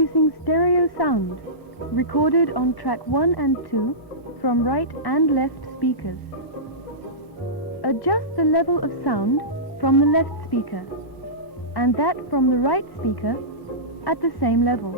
Introducing stereo sound, recorded on track 1 and 2 from right and left speakers. Adjust the level of sound from the left speaker and that from the right speaker at the same level.